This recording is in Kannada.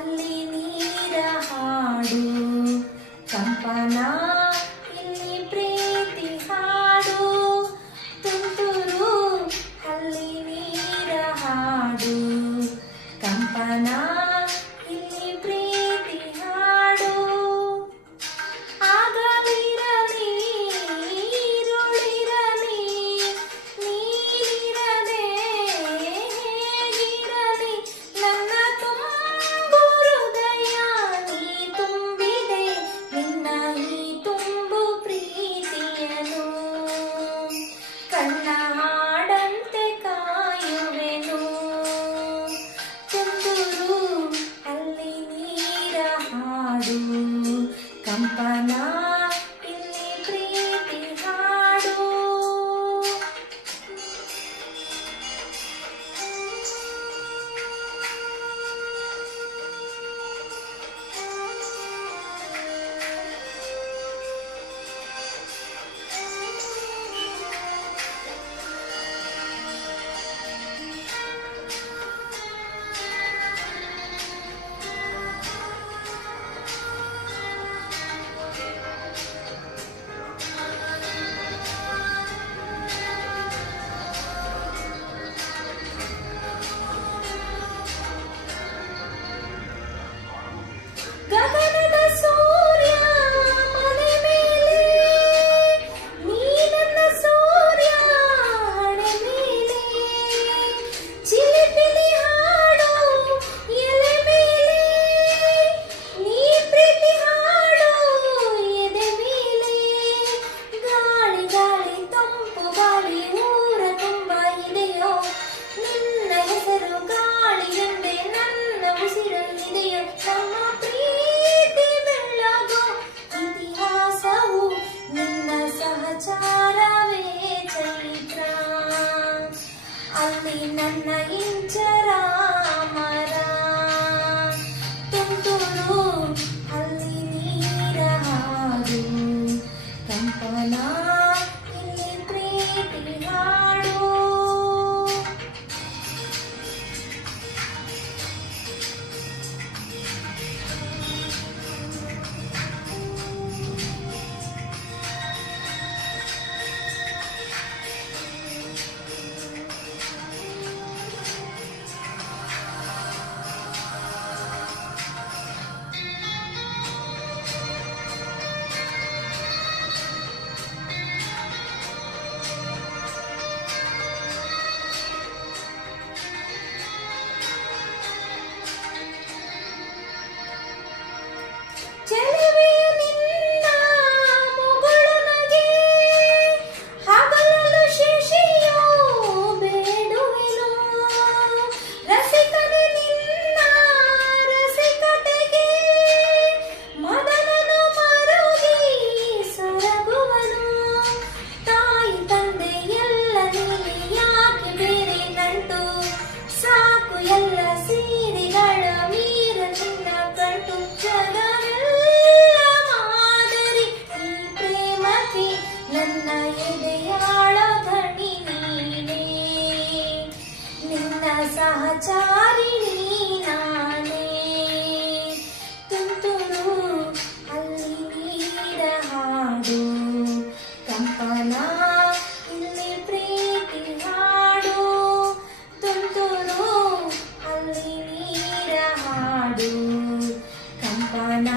ಅಲ್ಲಿ ನೀರ ಹಾಡು ಕಂಪನ, ಇಲ್ಲಿ ಪ್ರೀತಿ ಹಾಡು ತುಂತುರು, ಅಲ್ಲಿ ನೀರ ಹಾಡು ಕಂಪನ, ಇಲ್ಲಿ ಪ್ರೀತಿ ಹಾಡು. ಆಗಲಿರಲಿ ಈರುಳಿರಲಿ ನೀರಿರದೆ ಹೇಗಿರಲಿ, ನನ್ನ ತುಂಬು ಹೃದಯ ನೀ ತುಂಬಿದೆ ನಿನ್ನ ಈ ತುಂಬು ಪ್ರೀತಿಯನು. ಕಣ್ಣ ಹಾಡಂತೆ ಕಾಯುವೆನು ತುಂತುರು, ಅಲ್ಲಿ ನೀರ ಹಾಡು ಕಂಪನ, ಇಲ್ಲಿ ಪ್ರೀತಿ ಹಾಡು. ಗಗನದ ಸೂರ್ಯ ಮನೆ ಮೇಲೆ, ನೀ ನನ್ನ ಸೂರ್ಯ ಹಣೆ ಮೇಲೆ, ಚಿಲಿಪಿಲಿ ಹಾಡು ಎಲೆ ಮೇಲೆ, ನೀ ಪ್ರೀತಿ ಹಾಡು ಎದೆ ಮೇಲೆ. ಗಾಳಿ ಗಾಳಿ ತಂಪು ಗಾಳಿ ಊರ ತುಂಬ ಇದೆಯೋ, ನಿನ್ನ ಹೆಸರು ಗಾಳಿ ಎಂದೇ ನನ್ನ ಉಸಿರಲ್ಲಿದೆಯೋ. ನಮ್ಮ ಪ್ರೀತಿ ಬೆಳಗೋ ಇತಿಹಾಸವು ನಿನ್ನ ಸಹಚಾರವೇ ಚೈತ್ರ, ಅಲ್ಲಿ ನನ್ನ ಇಂಚರ ಮರ ತುಂತುರು, ಅಲ್ಲಿ ನೀರ ಹಾಡು ಕಂಪನ, ಇಲ್ಲಿ ಪ್ರೀತಿ ಹಾಡು. ಚೆಲುವೆ ನಿನ್ನ ಮುಗುಳು ನಗೆ, ಹಗಲಲು ಶಶಿಯೋ ಬೇಡುವೆನು. ರಸಿಕನೆ ನಿನ್ನ ರಸಿಕತೆಗೆ, ಮದನನು ಮರುಗಿ ಸೊರಗುವನು. ತಾಯಿ ತಂದೆ ಎಲ್ಲ ನೀನೆ ಯಾಕೆ ಬೇರೆ ನಂಟು, ಸಾಕು ಎಲ್ಲ ಸೀರೆಗಳ ಮೀರ ನಿನ್ನ ಕಂಟು. ಜಗವೆಲ್ಲ ಮಾದರಿ ಈ ಪ್ರೇಮಕ್ಕೆ, ನನ್ನ ಎದೆಯಾಳ ಧಣಿ ನೀನೇ, ನಿನ್ನ ಸಹಚಾರಿ ನಾನೇ ತುಂತುರು, ಅಲ್ಲಿ ನೀರ ಹಾಡು ಕಂಪನ, ಇಲ್ಲಿ ಪ್ರೀತಿ ಹಾಡು ತುಂತುರು, ಅಲ್ಲಿ ನೀರ ಹಾಡು ಕಂಪನ.